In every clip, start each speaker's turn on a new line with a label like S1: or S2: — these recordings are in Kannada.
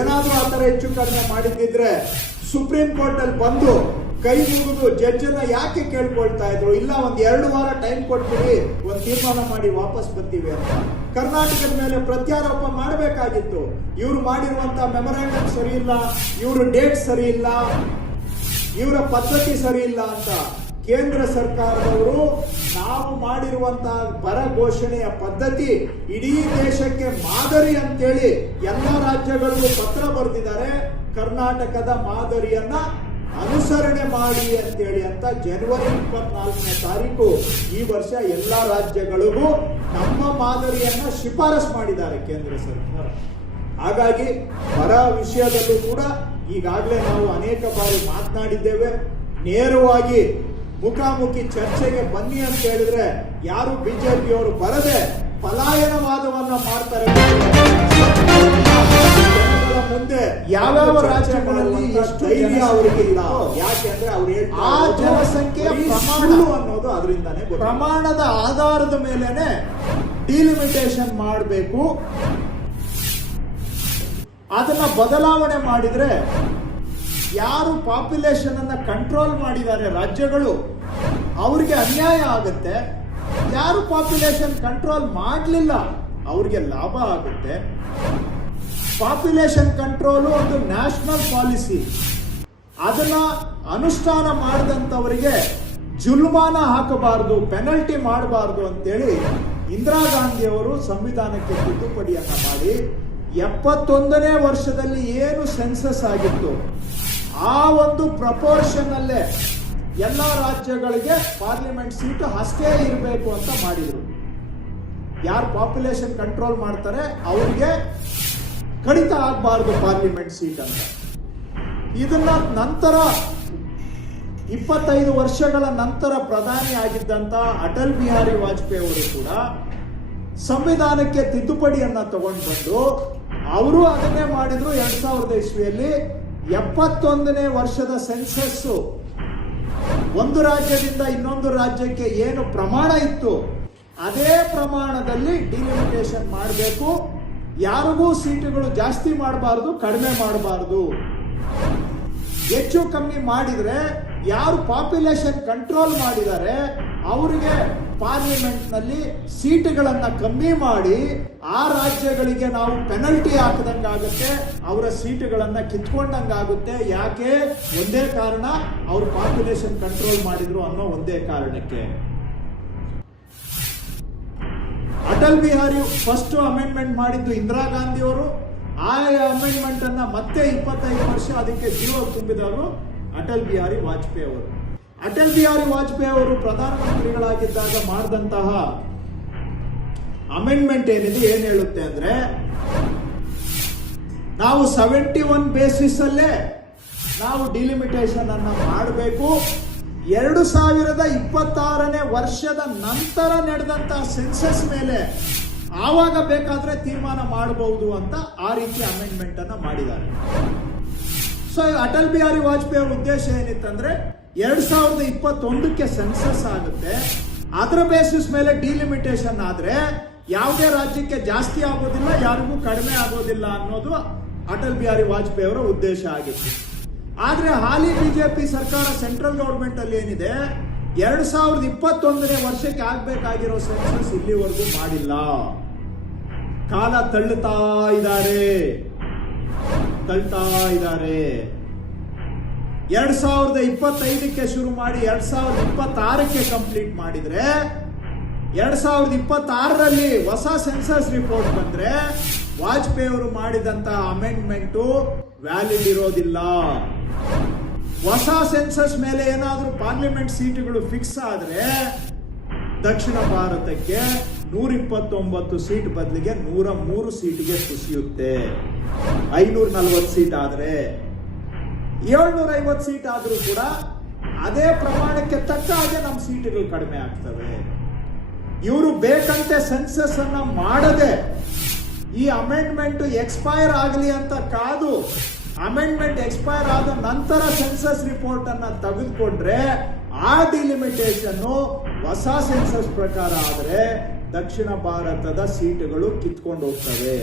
S1: ಏನಾದ್ರೂ ಆ ಥರ ಹೆಚ್ಚು ಕಡಿಮೆ ಮಾಡಿದ್ದಿದ್ರೆ ಸುಪ್ರೀಂ ಕೋರ್ಟಲ್ಲಿ ಬಂದು ಕೈ ಮುಗಿದು ಜಡ್ಜನ್ನ ಯಾಕೆ ಕೇಳ್ಕೊಳ್ತಾ ಇದ್ರು? ಇಲ್ಲ, ಒಂದ್ ಎರಡು ವಾರ ಟೈಮ್ ಕೊಟ್ಬಿಡಿ, ಒಂದು ತೀರ್ಮಾನ ಮಾಡಿ ವಾಪಸ್ ಬರ್ತೀವಿ ಅಂತ. ಕರ್ನಾಟಕದ ಮೇಲೆ ಪ್ರತ್ಯಾರೋಪ ಮಾಡಬೇಕಾಗಿತ್ತು. ಇವ್ರು ಮಾಡಿರುವಂತ ಮೆಮೊರಾಂಡಮ್ ಸರಿ ಇಲ್ಲ, ಇವ್ರ ಡೇಟ್ ಸರಿ ಇಲ್ಲ, ಇವರ ಪದ್ಧತಿ ಸರಿ ಇಲ್ಲ ಅಂತ. ಕೇಂದ್ರ ಸರ್ಕಾರದವರು ನಾವು ಮಾಡಿರುವಂತಹ ಬರ ಘೋಷಣೆಯ ಪದ್ಧತಿ ಇಡೀ ದೇಶಕ್ಕೆ ಮಾದರಿ ಅಂತೇಳಿ ಎಲ್ಲ ರಾಜ್ಯಗಳಿಗೂ ಪತ್ರ ಬರೆದಿದ್ದಾರೆ. ಕರ್ನಾಟಕದ ಮಾದರಿಯನ್ನ ಅನುಸರಣೆ ಮಾಡಿ ಅಂತೇಳಿ ಅಂತ ಜನವರಿ ಇಪ್ಪತ್ನಾಲ್ಕನೇ ತಾರೀಕು ಈ ವರ್ಷ ಎಲ್ಲ ರಾಜ್ಯಗಳಿಗೂ ನಮ್ಮ ಮಾದರಿಯನ್ನ ಶಿಫಾರಸ್ ಮಾಡಿದ್ದಾರೆ ಕೇಂದ್ರ ಸರ್ಕಾರ. ಹಾಗಾಗಿ ಬರ ವಿಷಯದಲ್ಲೂ ಕೂಡ ಈಗಾಗಲೇ ನಾವು ಅನೇಕ ಬಾರಿ ಮಾತನಾಡಿದ್ದೇವೆ. ನೇರವಾಗಿ ಮುಖಾಮುಖಿ ಚರ್ಚೆಗೆ ಬನ್ನಿ ಅಂತ ಹೇಳಿದ್ರೆ ಯಾರು ಬಿಜೆಪಿಯವರು ಬರದೆ ಪಲಾಯನವಾದವನ್ನ ಮಾಡ್ತಾರೆ. ಮುಂದೆ
S2: ಯಾವ್ಯಾವ ರಾಜ್ಯಗಳಲ್ಲಿ
S1: ಧೈರ್ಯ
S2: ಅವರಿಗಿಲ್ಲ
S1: ಅವರಿಗೆ ಇಲ್ಲ. ಯಾಕೆಂದ್ರೆ ಅವ್ರು
S2: ಆ ಜನಸಂಖ್ಯೆಯ ಪ್ರಮಾಣ.
S1: ಅನ್ನೋದು ಅದರಿಂದಾನೇ
S2: ಪ್ರಮಾಣದ ಆಧಾರದ ಮೇಲೆನೆ ಡಿಲಿಮಿಟೇಷನ್ ಮಾಡಬೇಕು. ಅದನ್ನ ಬದಲಾವಣೆ ಮಾಡಿದ್ರೆ ಯಾರು ಪಾಪ್ಯುಲೇಷನ್ ಅನ್ನ ಕಂಟ್ರೋಲ್ ಮಾಡಿದ್ದಾರೆ ರಾಜ್ಯಗಳು, ಅವ್ರಿಗೆ ಅನ್ಯಾಯ ಆಗುತ್ತೆ. ಯಾರು ಪಾಪ್ಯುಲೇಷನ್ ಕಂಟ್ರೋಲ್ ಮಾಡಲಿಲ್ಲ, ಅವ್ರಿಗೆ ಲಾಭ ಆಗುತ್ತೆ. ಪಾಪ್ಯುಲೇಷನ್ ಕಂಟ್ರೋಲು ಒಂದು ನ್ಯಾಷನಲ್ ಪಾಲಿಸಿ ಅದನ್ನ ಅನುಷ್ಠಾನ ಮಾಡಿದಂಥವರಿಗೆ ಜುಲ್ಮಾನ ಹಾಕಬಾರದು ಪೆನಲ್ಟಿ ಮಾಡಬಾರದು ಅಂತೇಳಿ ಇಂದಿರಾ ಗಾಂಧಿಯವರು ಸಂವಿಧಾನಕ್ಕೆ ತಿದ್ದುಪಡಿಯನ್ನ ಮಾಡಿ ಎಪ್ಪತ್ತೊಂದನೇ ವರ್ಷದಲ್ಲಿ ಏನು ಸೆನ್ಸಸ್ ಆಗಿತ್ತು? ಆ ಒಂದು ಪ್ರಪೋರ್ಷನ್ ಅಲ್ಲೇ ಎಲ್ಲ ರಾಜ್ಯಗಳಿಗೆ ಪಾರ್ಲಿಮೆಂಟ್ ಸೀಟು ಅಷ್ಟೇ ಇರಬೇಕು ಅಂತ ಮಾಡಿದ್ರು. ಯಾರು ಪಾಪ್ಯುಲೇಷನ್ ಕಂಟ್ರೋಲ್ ಮಾಡ್ತಾರೆ, ಅವರಿಗೆ ಕಡಿತ ಆಗಬಾರ್ದು ಪಾರ್ಲಿಮೆಂಟ್ ಸೀಟ್ ಅಂತ. ಇದನ್ನ ನಂತರ ಇಪ್ಪತ್ತೈದು ವರ್ಷಗಳ ನಂತರ ಪ್ರಧಾನಿ ಆಗಿದ್ದಂತ ಅಟಲ್ ಬಿಹಾರಿ ವಾಜಪೇಯಿ ಅವರು ಕೂಡ ಸಂವಿಧಾನಕ್ಕೆ ತಿದ್ದುಪಡಿಯನ್ನ ತಗೊಂಡು ಬಂದು ಅವರು ಅದನ್ನೇ ಮಾಡಿದ್ರು ಎರಡ್ ಸಾವಿರದ ಇಸ್ವಿಯಲ್ಲಿ. ಎಪ್ಪತ್ತೊಂದನೇ ವರ್ಷದ ಸೆನ್ಸಸ್ ಒಂದು ರಾಜ್ಯದಿಂದ ಇನ್ನೊಂದು ರಾಜ್ಯಕ್ಕೆ ಏನು ಪ್ರಮಾಣ ಇತ್ತು? ಅದೇ ಪ್ರಮಾಣದಲ್ಲಿ ಡಿಲಿಮಿಟೇಷನ್ ಮಾಡಬೇಕು. ಯಾರಿಗೂ ಸೀಟುಗಳು ಜಾಸ್ತಿ ಮಾಡಬಾರ್ದು, ಕಡಿಮೆ ಮಾಡಬಾರ್ದು. ಹೆಚ್ಚು ಕಮ್ಮಿ ಮಾಡಿದರೆ, ಯಾರು ಪಾಪ್ಯುಲೇಷನ್ ಕಂಟ್ರೋಲ್ ಮಾಡಿದ್ದಾರೆ ಅವರಿಗೆ ಪಾರ್ಲಿಮೆಂಟ್ನಲ್ಲಿ ಸೀಟುಗಳನ್ನ ಕಮ್ಮಿ ಮಾಡಿ ಆ ರಾಜ್ಯಗಳಿಗೆ ನಾವು ಪೆನಲ್ಟಿ ಹಾಕದಂಗಾಗುತ್ತೆ, ಅವರ ಸೀಟುಗಳನ್ನು ಕಿತ್ಕೊಂಡಂಗಾಗುತ್ತೆ. ಯಾಕೆ? ಒಂದೇ ಕಾರಣ, ಅವರು ಪಾಪ್ಯುಲೇಷನ್ ಕಂಟ್ರೋಲ್ ಮಾಡಿದ್ರು ಅನ್ನೋ ಒಂದೇ ಕಾರಣಕ್ಕೆ. ಅಟಲ್ ಬಿಹಾರಿ ಫಸ್ಟ್ ಅಮೆಂಡ್ಮೆಂಟ್ ಮಾಡಿದ್ದು ಇಂದಿರಾ ಗಾಂಧಿಯವರು. ಆ ಅಮೆಂಡ್ಮೆಂಟ್ ಅನ್ನ ಮತ್ತೆ ಇಪ್ಪತ್ತೈದು ವರ್ಷ ಅದಕ್ಕೆ ಜೀವ ತುಂಬಿದವರು ಅಟಲ್ ಬಿಹಾರಿ ವಾಜಪೇಯಿ ಅವರು. ಅಟಲ್ ಬಿಹಾರಿ ವಾಜಪೇಯಿ ಅವರು ಪ್ರಧಾನಮಂತ್ರಿಗಳಾಗಿದ್ದಾಗ ಮಾಡಿದಂತಹ ಅಮೆಂಡ್ಮೆಂಟ್ ಏನಿದೆ, ಏನ್ ಹೇಳುತ್ತೆ ಅಂದ್ರೆ, ನಾವು ಸೆವೆಂಟಿ ಒನ್ ಬೇಸಿಸ್ ಅಲ್ಲೇ ನಾವು ಡಿಲಿಮಿಟೇಷನ್ ಅನ್ನ ಮಾಡಬೇಕು. ಎರಡು ಸಾವಿರದ ಇಪ್ಪತ್ತಾರನೇ ವರ್ಷದ ನಂತರ ನಡೆದಂತ ಸೆನ್ಸಸ್ ಮೇಲೆ ಆವಾಗ ಬೇಕಾದ್ರೆ ತೀರ್ಮಾನ ಮಾಡಬಹುದು ಅಂತ ಆ ರೀತಿ ಅಮೆಂಡ್ಮೆಂಟ್ ಅನ್ನ ಮಾಡಿದ್ದಾರೆ. ಸೊ ಅಟಲ್ ಬಿಹಾರಿ ವಾಜಪೇಯಿ ಅವರ ಉದ್ದೇಶ ಏನಿತ್ತಂದ್ರೆ ಎರಡ್ ಸಾವಿರದ ಇಪ್ಪತ್ತೊಂದಕ್ಕೆ ಸೆನ್ಸಸ್ ಆಗುತ್ತೆ. ಅದರ ಬೇಸಿಸ್ ಮೇಲೆ ಡಿಲಿಮಿಟೇಷನ್ ಆದ್ರೆ ಯಾವುದೇ ರಾಜ್ಯಕ್ಕೆ ಜಾಸ್ತಿ ಆಗೋದಿಲ್ಲ, ಯಾರಿಗೂ ಕಡಿಮೆ ಆಗೋದಿಲ್ಲ ಅನ್ನೋದು ಅಟಲ್ ಬಿಹಾರಿ ವಾಜಪೇಯಿ ಅವರ ಉದ್ದೇಶ ಆಗಿತ್ತು. ಆದರೆ ಹಾಲಿ ಬಿಜೆಪಿ ಸರ್ಕಾರ ಸೆಂಟ್ರಲ್ ಗೌರ್ಮೆಂಟ್ ಏನಿದೆ, ಎರಡ್ ಸಾವಿರದ ಇಪ್ಪತ್ತೊಂದನೇ ವರ್ಷಕ್ಕೆ ಆಗ್ಬೇಕಾಗಿರೋ ಸೆನ್ಸಸ್ ಇಲ್ಲಿವರೆಗೂ ಮಾಡಿಲ್ಲ. ಕಾಲ ತಳ್ಳುತ್ತಾ ಇದ್ದಾರೆ. ತಳ್ತಾ ಇದ್ದಾರೆ. ಎರಡ್ ಸಾವಿರದ ಇಪ್ಪತ್ತೈದಕ್ಕೆ ಶುರು ಮಾಡಿ ಎರಡ್ ಸಾವಿರದ ಇಪ್ಪತ್ತಾರಕ್ಕೆ ಕಂಪ್ಲೀಟ್ ಮಾಡಿದ್ರೆ, ಎರಡ್ ಸಾವಿರದ ಇಪ್ಪತ್ತಾರರಲ್ಲಿ ಹೊಸ ಸೆನ್ಸಸ್ ರಿಪೋರ್ಟ್ ಬಂದ್ರೆ ವಾಜಪೇಯಿ ಅವರು ಮಾಡಿದಂತ ಅಮೆಂಡ್ಮೆಂಟ್ ವ್ಯಾಲಿಡ್ ಇರೋದಿಲ್ಲ. ಹೊಸ ಸೆನ್ಸಸ್ ಮೇಲೆ ಏನಾದರೂ ಪಾರ್ಲಿಮೆಂಟ್ ಸೀಟುಗಳು ಫಿಕ್ಸ್ ಆದ್ರೆ ದಕ್ಷಿಣ ಭಾರತಕ್ಕೆ ನೂರ ಇಪ್ಪತ್ತೊಂಬತ್ತು ಸೀಟ್ ಬದಲಿಗೆ ನೂರ ಮೂರು ಸೀಟಿಗೆ ಕುಸಿಯುತ್ತೆ. ಐನೂರ ನಲ್ವತ್ತು ಸೀಟ್ ಆದ್ರೆ ಏಳ್ನೂರ ಐವತ್ತು ಸೀಟ್ ಆದರೂ ಕೂಡ ಅದೇ ಪ್ರಮಾಣಕ್ಕೆ ತಕ್ಕ ಹಾಗೆ ನಮ್ಮ ಸೀಟುಗಳು ಕಡಿಮೆ ಆಗ್ತವೆ. ಇವರು ಬೇಕಂತೆ ಸೆನ್ಸಸ್ ಅನ್ನ ಮಾಡದೆ ಈ ಅಮೆಂಡ್ಮೆಂಟ್ ಎಕ್ಸ್ಪೈರ್ ಆಗಲಿ ಅಂತ ಕಾದು ಅಮೆಂಡ್ಮೆಂಟ್ ಎಕ್ಸ್ಪೈರ್ ಆದ ನಂತರ ಸೆನ್ಸಸ್ ರಿಪೋರ್ಟ್ ಅನ್ನ ತೆಗೆದುಕೊಂಡ್ರೆ ಆ ಡಿಲಿಮಿಟೇಷನ್ ಹೊಸ ಸೆನ್ಸಸ್ ಪ್ರಕಾರ ಆದರೆ ದಕ್ಷಿಣ ಭಾರತದ ಸೀಟುಗಳು ಕಿತ್ಕೊಂಡು ಹೋಗ್ತವೆ.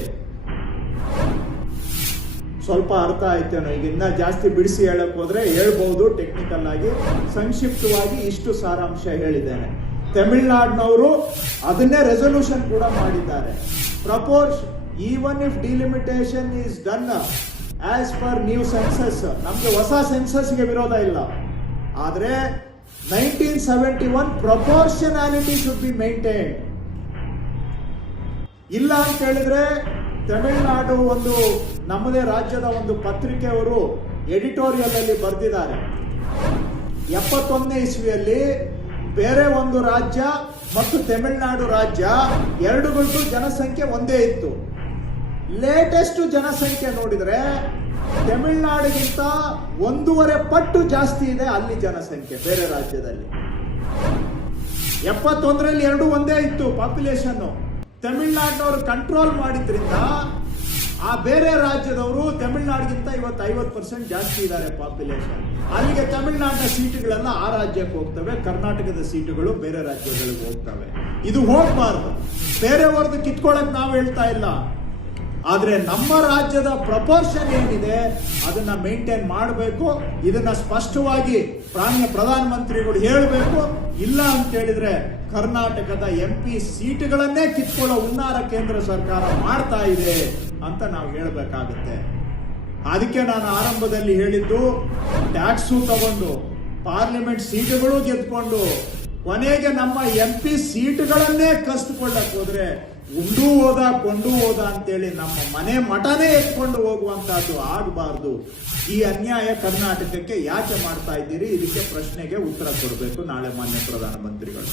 S2: ಸ್ವಲ್ಪ ಅರ್ಥ ಆಯ್ತೇನೋ ಈಗ ಇನ್ನ ಜಾಸ್ತಿ ಬಿಡಿಸಿ ಹೇಳಕ್ ಹೋದ್ರೆ ಹೇಳ್ಬಹುದು ಟೆಕ್ನಿಕಲ್ ಆಗಿ. ಸಂಕ್ಷಿಪ್ತವಾಗಿ ಇಷ್ಟು ಸಾರಾಂಶ ಹೇಳಿದ್ದೇನೆ. ತಮಿಳ್ನಾಡಿನವರು ಅದನ್ನೇ ರೆಸೊಲ್ಯೂಷನ್ ಕೂಡ ಮಾಡಿದ್ದಾರೆ. Propose even if delimitation is done as per new census ನಮಗೆ ಹೊಸ ಸೆನ್ಸಸ್ಗೆ ವಿರೋಧ ಇಲ್ಲ. ಆದ್ರೆ nineteen seventy one proportionality should be maintain ಇಲ್ಲ ಅಂತ ಹೇಳಿದ್ರೆ ತಮಿಳುನಾಡು ಒಂದು ನಮ್ಮದೇ ರಾಜ್ಯದ ಒಂದು ಪತ್ರಿಕೆಯವರು ಎಡಿಟೋರಿಯಲ್ ಅಲ್ಲಿ ಬರೆದಿದ್ದಾರೆ. ಎಪ್ಪತ್ತೊಂದನೇ ಇಸ್ವಿಯಲ್ಲಿ ಬೇರೆ ಒಂದು ರಾಜ್ಯ ಮತ್ತು ತಮಿಳುನಾಡು ರಾಜ್ಯ ಎರಡುಗಳದ್ದು ಜನಸಂಖ್ಯೆ ಒಂದೇ ಇತ್ತು. ಲೇಟೆಸ್ಟ್ ಜನಸಂಖ್ಯೆ ನೋಡಿದ್ರೆ ತಮಿಳುನಾಡಿಗಿಂತ ಒಂದೂವರೆ ಪಟ್ಟು ಜಾಸ್ತಿ ಇದೆ ಅಲ್ಲಿ ಜನಸಂಖ್ಯೆ ಬೇರೆ ರಾಜ್ಯದಲ್ಲಿ. ಎಪ್ಪತ್ತೊಂದರಲ್ಲಿ ಎರಡು ಒಂದೇ ಇತ್ತು ಪಾಪ್ಯುಲೇಷನ್ ತಮಿಳ್ನಾಡಿನವರು ಕಂಟ್ರೋಲ್ ಮಾಡಿದ್ರಿಂದ ಆ ಬೇರೆ ರಾಜ್ಯದವರು ತಮಿಳ್ನಾಡಿಗಿಂತ ಇವತ್ತು ಐವತ್ತು ಪರ್ಸೆಂಟ್ ಜಾಸ್ತಿ ಇದ್ದಾರೆ ಪಾಪ್ಯುಲೇಷನ್ ಅಲ್ಲಿಗೆ ತಮಿಳ್ನಾಡಿನ ಸೀಟುಗಳೆಲ್ಲ ಆ ರಾಜ್ಯಕ್ಕೆ ಹೋಗ್ತವೆ, ಕರ್ನಾಟಕದ ಸೀಟುಗಳು ಬೇರೆ ರಾಜ್ಯಗಳಿಗೆ ಹೋಗ್ತವೆ. ಇದು ಹೋಗ್ಬಾರ್ದು. ಬೇರೆಯವ್ರದ್ದು ಕಿತ್ಕೊಳಕ್ ನಾವು ಹೇಳ್ತಾ ಇಲ್ಲ. ಆದ್ರೆ ನಮ್ಮ ರಾಜ್ಯದ ಪ್ರಪೋರ್ಷನ್ ಏನಿದೆ, ಅದನ್ನ ಮೇಂಟೈನ್ ಮಾಡಬೇಕು, ಇದನ್ನ ಸ್ಪಷ್ಟವಾಗಿ ಪ್ರಾಣಿಯ ಪ್ರಧಾನಮಂತ್ರಿಗಳು ಹೇಳಬೇಕು. ಇಲ್ಲ ಅಂತ ಹೇಳಿದ್ರೆ ಕರ್ನಾಟಕದ ಎಂ ಪಿ ಸೀಟ್ಗಳನ್ನೇ ಕಿತ್ಕೊಳ್ಳೋ ಉನ್ನಾರ ಕೇಂದ್ರ ಸರ್ಕಾರ ಮಾಡ್ತಾ ಇದೆ ಅಂತ ನಾವು ಹೇಳಬೇಕಾಗುತ್ತೆ. ಅದಕ್ಕೆ ನಾನು ಆರಂಭದಲ್ಲಿ ಹೇಳಿದ್ದು, ಟ್ಯಾಕ್ಸು ತಗೊಂಡು, ಪಾರ್ಲಿಮೆಂಟ್ ಸೀಟುಗಳು ಗೆದ್ಕೊಂಡು ಕೊನೆಗೆ ನಮ್ಮ ಎಂ ಪಿ ಸೀಟ್ಗಳನ್ನೇ ಕಸ್ದುಕೊಳ್ಳಕ್ ಹೋದ್ರೆ ಉಂಡು ಹೋದ, ಕೊಂಡು ಹೋದ ಅಂತೇಳಿ ನಮ್ಮ ಮನೆ ಮಠನೇ ಎತ್ಕೊಂಡು ಹೋಗುವಂತಹದ್ದು ಆಗಬಾರ್ದು. ಈ ಅನ್ಯಾಯ ಕರ್ನಾಟಕಕ್ಕೆ ಯಾಕೆ ಮಾಡ್ತಾ ಇದ್ದೀರಿ? ಇದಕ್ಕೆ ಪ್ರಶ್ನೆಗೆ ಉತ್ತರ ಕೊಡಬೇಕು ನಾಳೆ ಮಾನ್ಯ ಪ್ರಧಾನಮಂತ್ರಿಗಳು